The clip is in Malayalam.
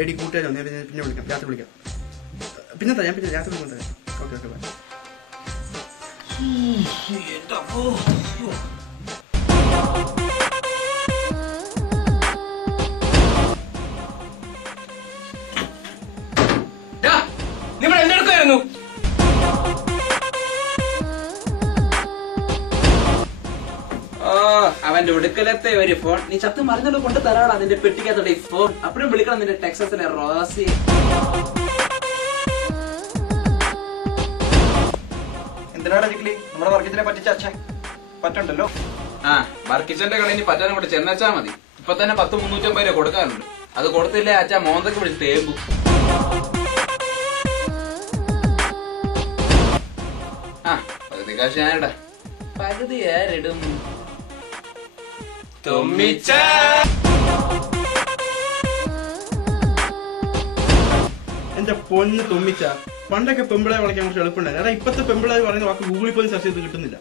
എടി കൂട്ടുകാരോ, ഞാൻ പിന്നെ വിളിക്കാം, രാത്രി വിളിക്കാം. പിന്നെന്താ, ഞാൻ പിന്നെ രാത്രി വിളിക്കാം. Okay okay, bye. നിങ്ങൾ എന്തെടുക്കായിരുന്നു? അവന്റെ ഒടുക്കലത്തെ ഒരു ഫോൺ നീ ചത്ത് മറിഞ്ഞല്ലോ കൊണ്ട് തരാടാ. നിന്റെ പെട്ടിക്കകത്തോടെ ഫോൺ അപ്പഴും വിളിക്കണം നിന്റെ ടെക്സസിലെ റോസി. എന്തിനാടാ ജിഗ്ലി നമ്മുടെ വർഗീസിനെ പറ്റിച്ച അച്ഛൻ പറ്റുണ്ടല്ലോ. വർക്കിച്ചന്റെ കടയിൽ പറ്റാനും കൂടെ ചെന്നച്ചാ മതി. ഇപ്പൊ തന്നെ 10-350 രൂപ കൊടുക്കാറുണ്ട്. അത് കൊടുത്തില്ലേ അച്ഛാ മോന്തക്ക് വിളിച്ച് തേമ്പു. പകുതി കാശ് ഞാനിടാ. പകുതി ആരിടും? എന്റെ പൊന്ന് തുമ്മിച്ച, പണ്ടൊക്കെ പെമ്പിളെ വിളിക്കാൻ കുറച്ച് എളുപ്പമുണ്ടായിരുന്നു. ഇപ്പത്തെ പെമ്പിളെ പറയുന്ന വാക്ക് ഗൂഗിളിൽ പോലും സെർച്ച് ചെയ്ത് കിട്ടുന്നില്ല.